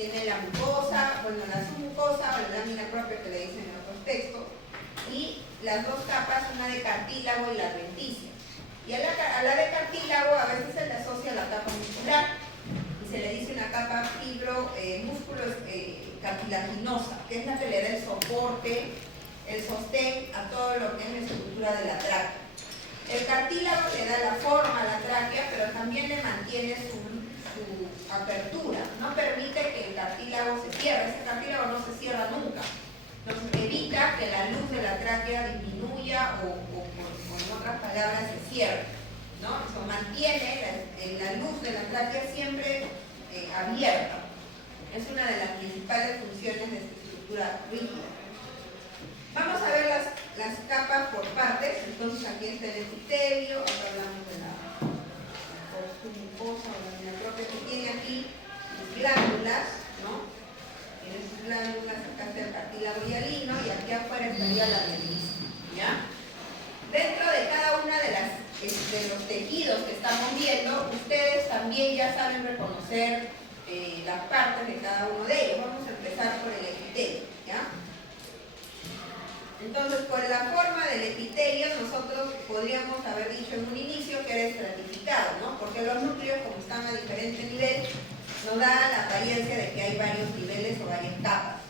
tiene la mucosa, bueno, la submucosa o la lámina propia que le dicen en otros textos, y las dos capas, una de cartílago y la adventicia. Y a la de cartílago a veces se le asocia a la capa muscular y se le dice una capa músculo cartilaginosa, que es la que le da el soporte, el sostén a todo lo que es la estructura de la tráquea. El cartílago le da la forma a la tráquea, pero también le mantiene su apertura, no permite que el cartílago se cierre, ese cartílago no se cierra nunca. Entonces evita que la luz de la tráquea disminuya o en otras palabras se cierre, ¿no? Eso mantiene la luz de la tráquea siempre abierta. Es una de las principales funciones de esta estructura rígida. Vamos a ver las capas por partes. Entonces aquí está el epitelio, acá hablamos de la mucosa o la lámina propia, que tiene aquí sus glándulas, ¿no? Tiene sus glándulas, acá está el cartílago hialino y aquí afuera estaría la adventicia, ¿ya? Dentro de cada una de los tejidos que estamos viendo, ustedes también ya saben reconocer las partes de cada uno de ellos. Vamos a empezar por el epitelio, ¿ya? Entonces, por la forma del epitelio, nosotros podríamos haber dicho en un inicio que era estratificado, ¿no? Porque los núcleos, como están a diferente nivel, nos da la apariencia de que hay varios niveles o varias capas.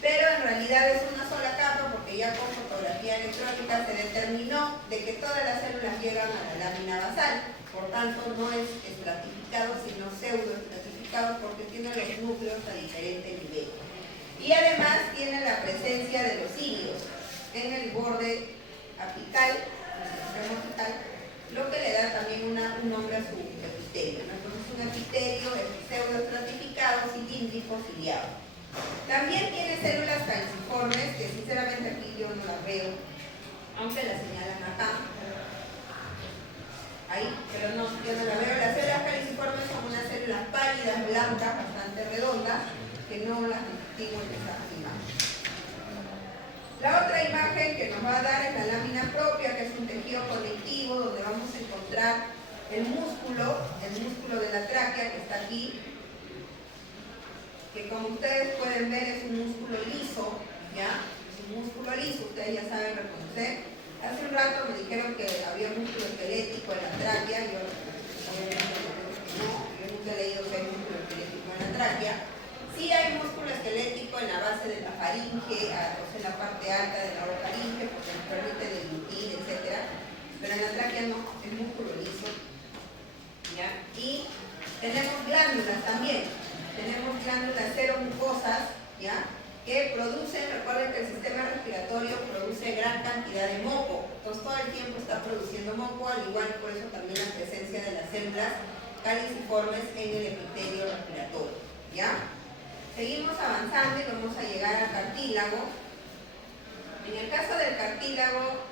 Pero en realidad es una sola capa, porque ya con fotografía electrónica se determinó de que todas las células llegan a la lámina basal. Por tanto, no es estratificado, sino pseudoestratificado, porque tiene los núcleos a diferente nivel. Y además tiene la presencia de los cilios en el borde apical, en el extremo apical, lo que le da también un nombre a su epitelio, ¿no? Entonces un epitelio es pseudoestratificado, cilíndrico, ciliado. También tiene células caliciformes, que sinceramente aquí yo no las veo, aunque las señalan acá. Ahí, pero no, yo no las veo. Las células caliciformes son unas células pálidas, blancas, bastante redondas, que no las distingo en esa imagen. La otra imagen que nos va a dar es la lámina propia, que es un tejido conectivo donde vamos a encontrar el músculo de la tráquea que está aquí, que como ustedes pueden ver es un músculo liso, ¿ya? Es un músculo liso, ustedes ya saben reconocer. Hace un rato me dijeron que había músculo esquelético en la tráquea, yo nunca he leído que hay músculo esquelético en la tráquea. Sí hay músculo esquelético en la base de la faringe, o sea, en la parte alta de la orofaringe, porque nos permite deglutir, etc. Pero en la tráquea no, es músculo liso, ¿ya? Y tenemos glándulas también. Tenemos glándulas seromucosas, ¿ya? Que producen, recuerden que el sistema respiratorio produce gran cantidad de moco. Entonces todo el tiempo está produciendo moco, al igual por eso también la presencia de las células caliciformes en el epitelio respiratorio, ¿ya? Seguimos avanzando y vamos a llegar al cartílago. En el caso del cartílago,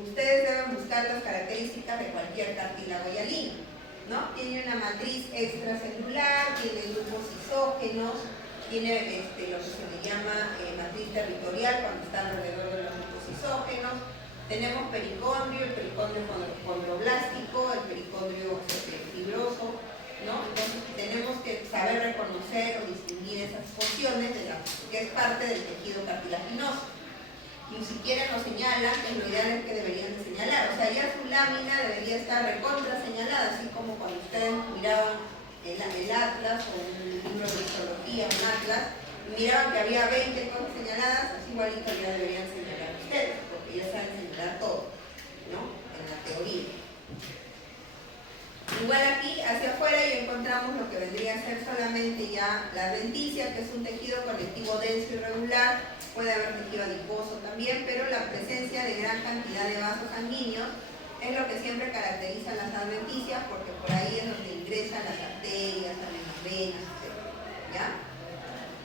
ustedes deben buscar las características de cualquier cartílago hialino, ¿no? Tiene una matriz extracelular, tiene grupos isógenos, tiene lo que se le llama matriz territorial cuando está alrededor de los grupos isógenos. Tenemos pericondrio, el pericondrio condroblástico, el pericondrio fibroso, ¿no? Entonces tenemos que saber reconocer o distinguir esas porciones que es parte del tejido cartilaginoso. Y si quieren lo señalan, que lo ideal es que deberían de señalar. O sea, ya su lámina debería estar recontra señalada, así como cuando ustedes miraban el atlas o un libro de histología, un atlas, y miraban que había 20 cosas señaladas, así igualito ya deberían señalar ustedes, porque ya saben señalar todo, ¿no? En la teoría. Igual aquí, hacia afuera, ya encontramos lo que vendría a ser solamente ya la adventicia, que es un tejido conectivo denso y regular. Puede haber tejido adiposo también, pero la presencia de gran cantidad de vasos sanguíneos es lo que siempre caracteriza las adventicias, porque por ahí es donde ingresan las arterias, salen las venas, etc. ¿Ya?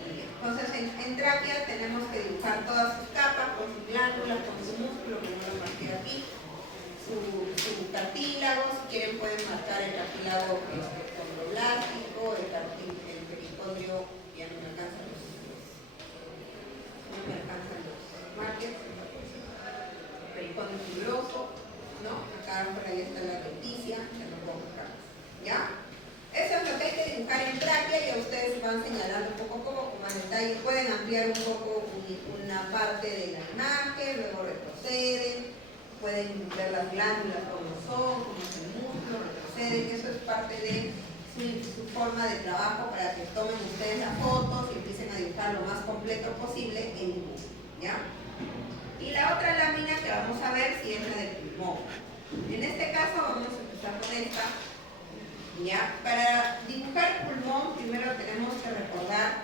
Entonces, en tráquea tenemos que dibujar todas sus capas, con sus glándulas, con su músculo, que no lo marqué aquí. Su cartílago, si quieren pueden marcar el cartílago condroblástico, el pericondrio, ya no me alcanzan los marques, el pericondrio fibroso, ¿no? Acá por ahí está la adventicia, ya no puedo marcar, ¿ya? Eso es lo que hay que dibujar en tráquea y ustedes van van señalando un poco como más detalle. Pueden ampliar un poco una parte de la imagen, luego retroceden, pueden ver las glándulas como son, cómo es el músculo, retroceden. Eso es parte de su forma de trabajo para que tomen ustedes las fotos y empiecen a dibujar lo más completo posible en dibujo, ¿ya? Y la otra lámina que vamos a ver si es la del pulmón. En este caso vamos a empezar con esta, ¿ya? Para dibujar el pulmón primero tenemos que recordar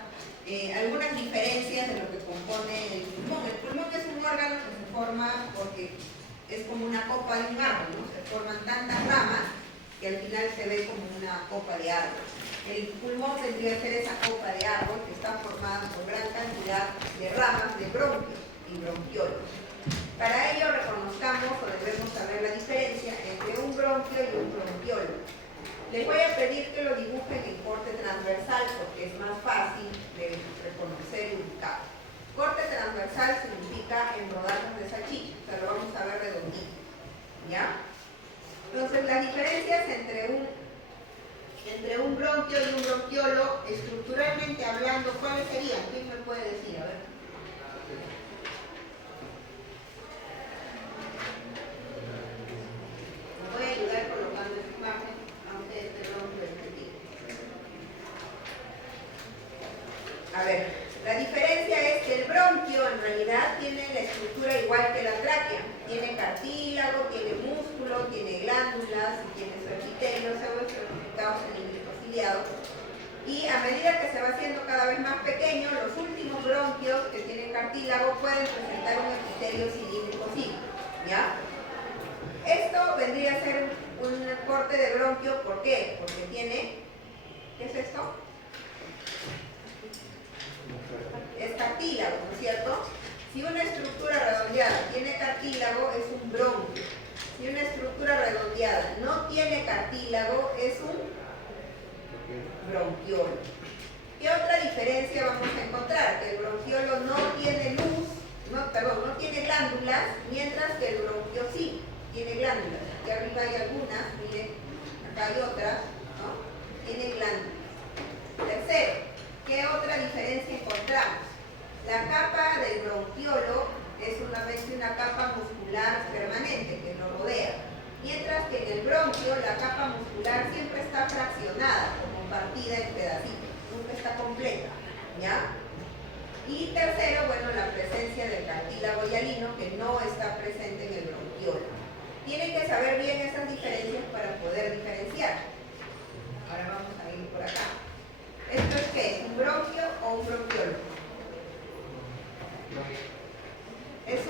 algunas diferencias de lo que compone el pulmón. El pulmón es un órgano que se forma porque es como una copa de un árbol, ¿no? Se forman tantas ramas que al final se ve como una copa de árbol. El pulmón tendría que ser esa copa de árbol que está formada por gran cantidad de ramas de bronquios y bronquiolos. Para ello reconozcamos o debemos saber la diferencia entre un bronquio y un bronquiolo. Les voy a pedir que lo dibujen en corte transversal porque es más fácil de reconocer y ubicar. Corte transversal significa en rodajas de salchicha, o sea, lo vamos a ver redondito, ¿ya? Entonces, las diferencias entre un bronquio y un bronquiolo, estructuralmente hablando, ¿cuáles serían? ¿Quién me puede decir? A ver. Me voy a ayudar colocando esta imagen, aunque este bronquio es pequeño. A ver, la diferencia es que el bronquio en realidad tiene la estructura igual que la tráquea. Tiene cartílago, tiene músculo, tiene glándulas, tiene su epitelio, estratificados cilíndricos ciliados. Y a medida que se va haciendo cada vez más pequeño, los últimos bronquios que tienen cartílago pueden presentar un epitelio cilíndrico cíclico, ¿ya? Esto vendría a ser un corte de bronquio, ¿por qué? Porque tiene, ¿qué es esto? Es cartílago, ¿no es cierto? Si una estructura redondeada tiene cartílago, es un bronquio. Si una estructura redondeada no tiene cartílago, es un bronquiolo. ¿Qué otra diferencia vamos a encontrar? Que el bronquiolo no tiene no tiene glándulas, mientras que el bronquio sí tiene glándulas. Aquí arriba hay algunas, miren, acá hay otras, ¿no? Tiene glándulas. Tercero, ¿qué otra diferencia encontramos? La capa del bronquiolo es solamente una capa muscular permanente que lo rodea, mientras que en el bronquio la capa muscular siempre está fraccionada, como partida en pedacitos, nunca está completa, ¿ya? Y tercero, bueno, la presencia del cartílago hialino que no está presente en el bronquiolo. Tienen que saber bien esas diferencias para poder diferenciar. Ahora vamos a ir por acá. ¿Esto es qué? ¿Un bronquio o un bronquiolo? Es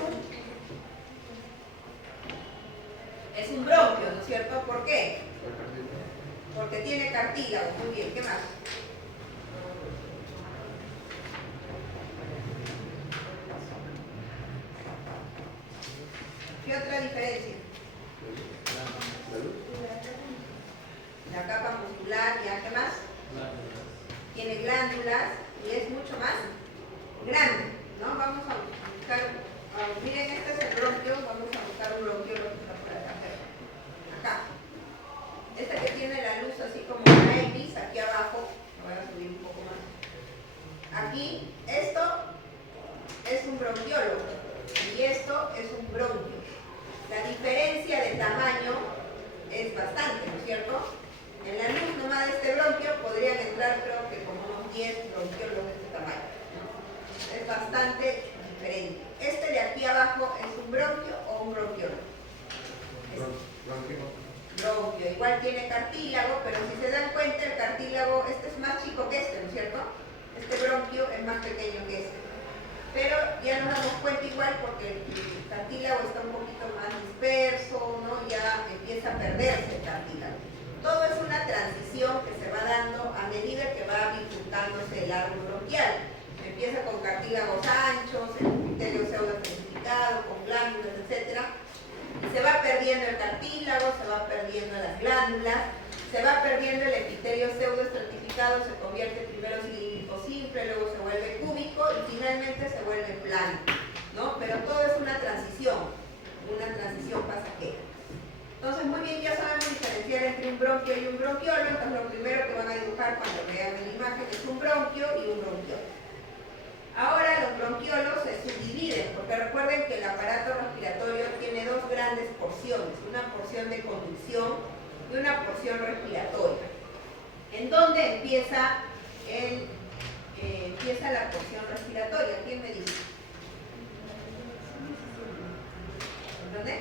un bronquio, ¿no es cierto? ¿Por qué? Porque tiene cartílago. Muy bien, ¿qué más? ¿Qué otra diferencia? La capa muscular, ¿ya qué más? Tiene glándulas y es mucho más grande, ¿no? Vamos a buscar, miren, este es el bronquio, vamos a buscar un bronquio que está por acá. Acá. Esta que tiene la luz así como una X, aquí abajo, voy a subir un poco más. Aquí, esto es un bronquiolo y esto es un bronquio. La diferencia de tamaño es bastante, ¿no es cierto? En la luz nomás de este bronquio podrían entrar, creo que como unos 10 bronquiolos de este tamaño, ¿no? Es bastante diferente. Este de aquí abajo es un bronquio o un bronquiolo. Bronquio. Igual tiene cartílago, pero si se dan cuenta, el cartílago, este es más chico que este, ¿no es cierto? Este bronquio es más pequeño que este. Pero ya nos damos cuenta igual porque el cartílago está un poquito más disperso, ¿no? Ya empieza a perderse el cartílago. Todo es una transición que se va dando a medida que va bifurcándose el árbol bronquial. Empieza con cartílagos anchos, el epitelio pseudoestratificado, con glándulas, etc. Y se va perdiendo el cartílago, se va perdiendo las glándulas, se va perdiendo el epitelio pseudoestratificado, se convierte primero cilíndrico simple, luego se vuelve cúbico y finalmente se vuelve plano, ¿no? Pero todo es una transición pasajera. Entonces, muy bien, ya sabemos diferenciar entre un bronquio y un bronquiolo, entonces lo primero que van a dibujar cuando vean la imagen es un bronquio y un bronquiolo. Ahora los bronquiolos se subdividen, porque recuerden que el aparato respiratorio tiene dos grandes porciones, una porción de conducción y una porción respiratoria. ¿En dónde empieza la porción respiratoria? ¿Quién me dice? ¿En dónde?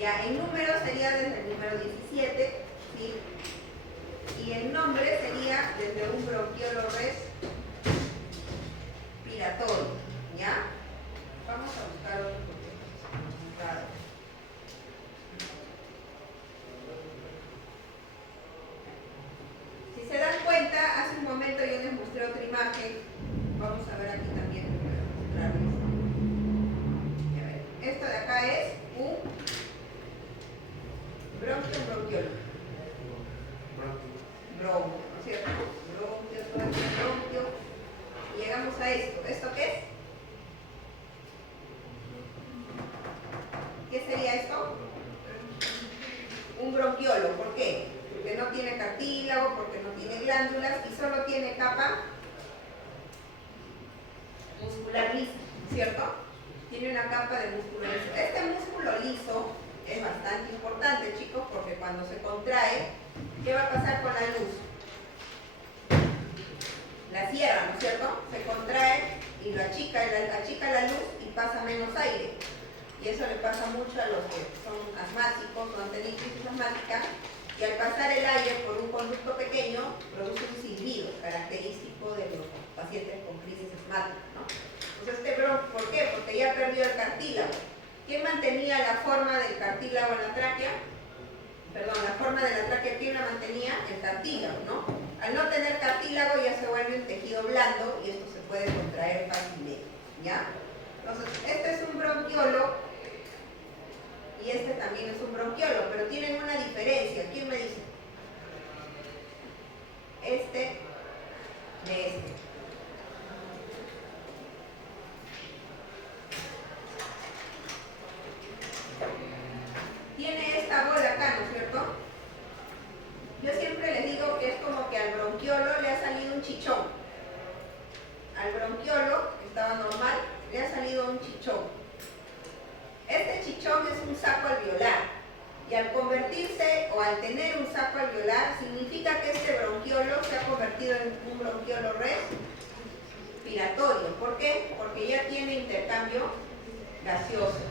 Ya, en número sería desde el número 17, ¿sí? Y el nombre sería desde un bronquiolo respiratorio, ¿ya? Vamos a buscar otro porque es raro. Si se dan cuenta, hace un momento yo les mostré otra imagen. Vamos a ver aquí también, voy a mostrarles. A ver, esto de acá es un bronquio, un bronquiolo. Bronquio, ¿no es cierto? Bronquio, todo este bronquio. Y llegamos a esto. ¿Esto qué es? ¿Qué sería esto? Un bronquiolo. ¿Por qué? Porque no tiene cartílago, porque no tiene glándulas y solo tiene capa muscular lisa, ¿cierto? Tiene una capa de músculo liso. Este músculo liso es bastante importante, chicos, porque cuando se contrae, ¿qué va a pasar con la luz? La cierra, ¿no es cierto? Se contrae y lo achica la luz y pasa menos aire. Y eso le pasa mucho a los que son asmáticos o han tenido crisis asmática, y al pasar el aire por un conducto pequeño produce un silbido característico de los pacientes con crisis asmática, ¿no? Entonces, ¿por qué? Porque ya perdió el cartílago. ¿Quién mantenía la forma del cartílago en la tráquea? Perdón, la forma de la tráquea, ¿quién la mantenía? El cartílago, ¿no? Al no tener cartílago ya se vuelve un tejido blando y esto se puede contraer fácilmente, ¿ya? Entonces, este es un bronquiolo y este también es un bronquiolo, pero tienen una diferencia. ¿Quién me dice? Este de este. Tiene esta bola acá, ¿no es cierto? Yo siempre les digo que es como que al bronquiolo le ha salido un chichón. Al bronquiolo, que estaba normal, le ha salido un chichón. Este chichón es un saco alveolar. Y al convertirse o al tener un saco alveolar, significa que este bronquiolo se ha convertido en un bronquiolo respiratorio. ¿Por qué? Porque ya tiene intercambio gaseoso,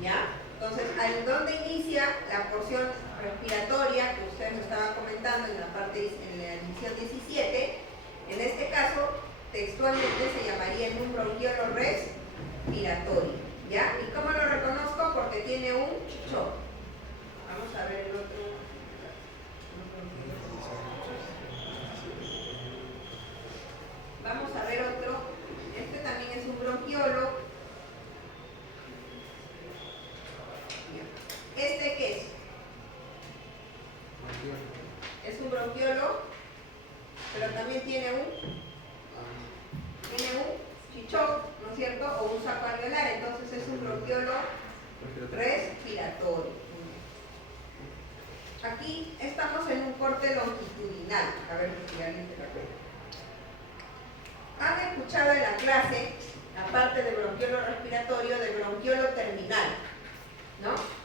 ¿ya? Entonces, ¿dónde inicia la porción respiratoria que ustedes me estaban comentando en la edición 17? En este caso, textualmente se llamaría en un bronquiolo respiratorio, ¿ya? ¿Y cómo lo reconozco? Porque tiene un chichón. Vamos a ver el otro. Vamos a ver otro. Este también es un bronquiolo. ¿Este qué es? Es un bronquiolo, pero también tiene un chichón, ¿no es cierto? O un saco alveolar, entonces es un bronquiolo respiratorio. Aquí estamos en un corte longitudinal. A ver si alguien se lo acuerda. Han escuchado en la clase, aparte de bronquiolo respiratorio, de bronquiolo terminal, ¿no?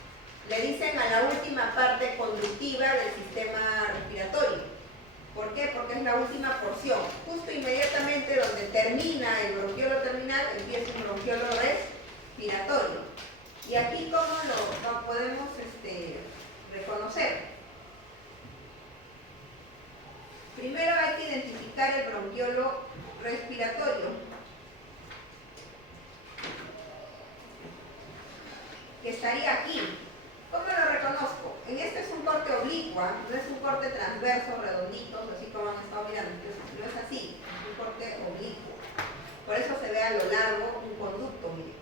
Le dicen a la última parte conductiva del sistema respiratorio. ¿Por qué? Porque es la última porción. Justo inmediatamente donde termina el bronquiolo terminal, empieza un bronquiolo respiratorio. Y aquí, ¿cómo lo podemos reconocer? Primero hay que identificar el bronquiolo respiratorio, que estaría aquí. ¿Cómo lo reconozco? En este es un corte oblicua, no es un corte transverso, redondito, así como han estado mirando, no es así, es un corte oblicuo. Por eso se ve a lo largo un conducto, miren.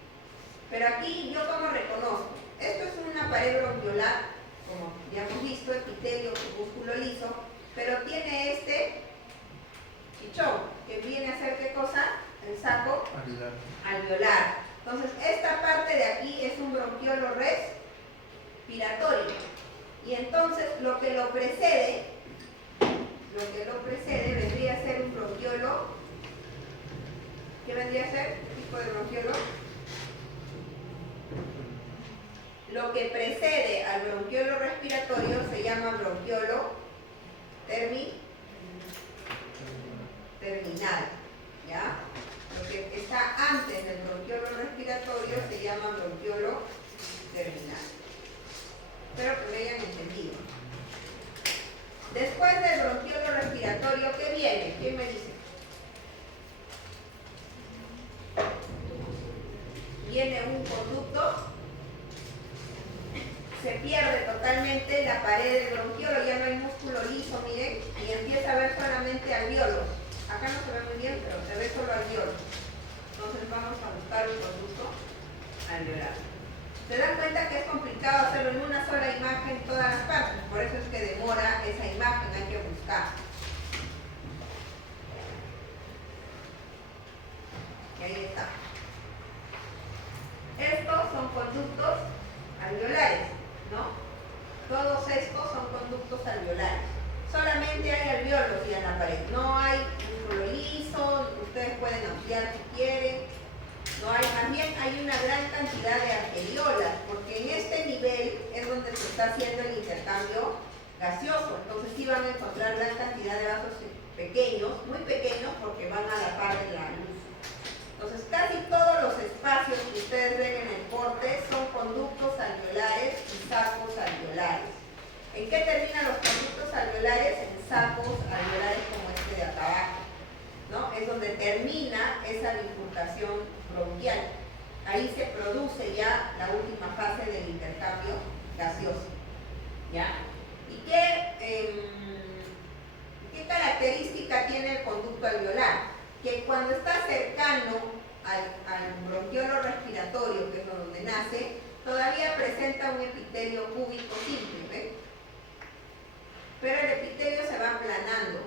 Pero aquí, ¿yo cómo reconozco? Esto es una pared bronquiolar, como ya hemos visto, epitelio, músculo liso, pero tiene este chichón, que viene a ser ¿qué cosa? El saco alveolar. Entonces, esta parte de aquí es un bronquiolo respiratorio. Y entonces lo que lo precede vendría a ser un bronquiolo. ¿Qué vendría a ser? ¿Qué tipo de bronquiolo? Lo que precede al bronquiolo respiratorio se llama bronquiolo terminal, ¿ya? Lo que está antes del bronquiolo respiratorio se llama bronquiolo terminal. Espero que me hayan entendido. Después del bronquiolo respiratorio, ¿qué viene? ¿Quién me dice? Viene un conducto, se pierde totalmente la pared del bronquiolo, ya no hay músculo liso, miren, y empieza a ver solamente alvéolos. Acá no se ve muy bien, pero se ve solo alvéolos. Entonces vamos a buscar un conducto alveolar. Se dan cuenta que es complicado hacerlo en una sola imagen en todas las partes, por eso es que demora esa imagen, hay que buscar. Y ahí está. Estos son conductos alveolares, ¿no? Todos estos son conductos alveolares. Solamente hay alvéolos ya en la pared, no hay músculo liso, ustedes pueden ampliar si quieren. No hay, más bien hay una gran cantidad de arteriolas, porque en este nivel es donde se está haciendo el intercambio gaseoso. Entonces sí van a encontrar gran cantidad de vasos pequeños, muy pequeños, porque van a la par de la luz. Entonces casi todos los espacios que ustedes ven en el corte son conductos alveolares y sacos alveolares. ¿En qué terminan los conductos alveolares? En sacos alveolares como este de acá abajo, ¿no? Es donde termina esa bifurcación bronquial. Ahí se produce ya la última fase del intercambio gaseoso, ¿ya? ¿Y qué característica tiene el conducto alveolar? Que cuando está cercano al bronquiolo respiratorio, que es donde nace, todavía presenta un epitelio cúbico simple, ¿ven? Pero el epitelio se va aplanando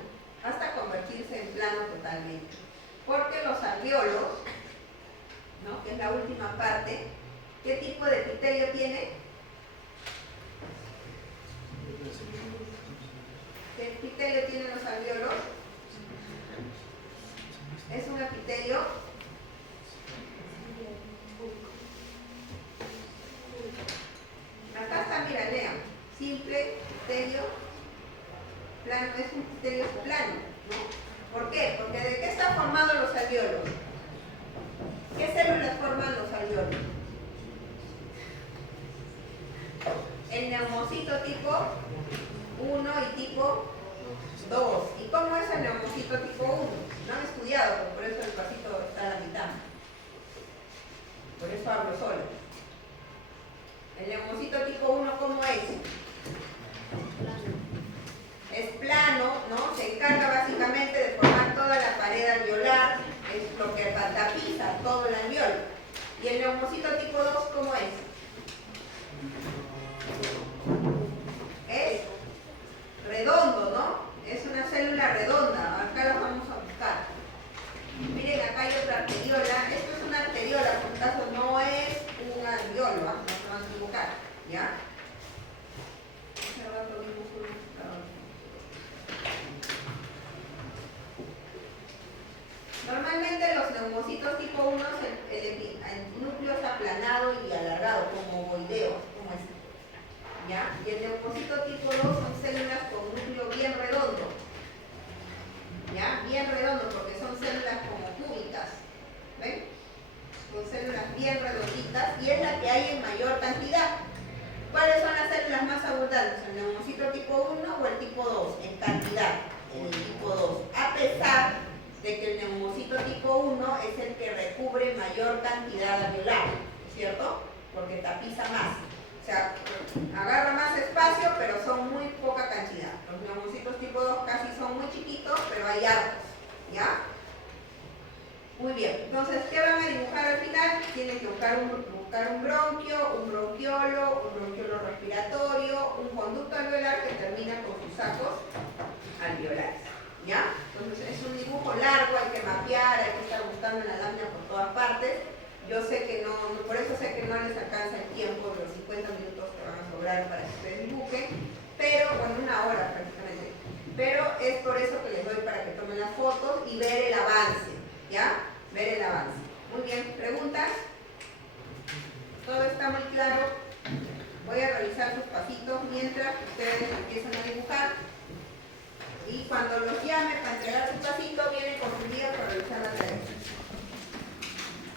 hasta convertirse en plano totalmente. Porque los alvéolos, ¿no?, que es la última parte, ¿qué tipo de epitelio tiene? ¿Qué epitelio tienen los alvéolos? Es un epitelio acá está, mira, lean, simple, epitelio plano, es un epitelio plano, ¿no? ¿Por qué? Porque ¿de qué están formados los alvéolos? ¿Qué células forman los alvéolos? El neumocito tipo 1 y tipo 2. ¿Y cómo es el neumocito tipo 1? No han estudiado, por eso el pasito está a la mitad. Por eso hablo solo. El neumocito tipo 1, ¿cómo es? Es plano, ¿no? Se encarga básicamente de formar toda la pared alveolar, es lo que tapiza todo el alvéolo. ¿Y el neumocito tipo 2 cómo es? Es redondo, ¿no? Es una célula redonda. Acá la vamos a buscar. Miren, acá hay otra arteriola. Esto es una arteriola, por caso no es un alvéolo, ¿no? No se van a equivocar, ¿ya? Normalmente los neumocitos tipo 1, el núcleo es aplanado y alargado, como ovoideo, como este, ¿ya? Y el neumocito tipo 2 son células con núcleo bien redondo, ¿ya? Bien redondo, porque son células como cúbicas, ¿ven? Son células bien redonditas y es la que hay en mayor cantidad. ¿Cuáles son las células más abundantes? ¿El neumocito tipo 1 o el tipo 2? En cantidad, en el tipo 2. A pesar de que el neumocito tipo 1 es el que recubre mayor cantidad alveolar, ¿cierto? Porque tapiza más. O sea, agarra más espacio, pero son muy poca cantidad. Los neumocitos tipo 2 casi son muy chiquitos, pero hay hartos, ¿ya? Muy bien, entonces, ¿qué van a dibujar al final? Tienen que buscar un bronquio, un bronquiolo respiratorio, un conducto alveolar que termina con sus sacos alveolares, ¿ya? Entonces es un dibujo largo, hay que mapear, hay que estar buscando en la lámina por todas partes. Yo sé que no, por eso sé que no les alcanza el tiempo de los 50 minutos que van a sobrar para que ustedes dibujen, pero y ver el avance, ¿ya? Ver el avance. Muy bien, ¿preguntas? ¿Todo está muy claro? Voy a realizar sus pasitos mientras ustedes empiezan a dibujar. Y cuando los llame para entregar su pasito, vienen con su guía para realizar la tarea.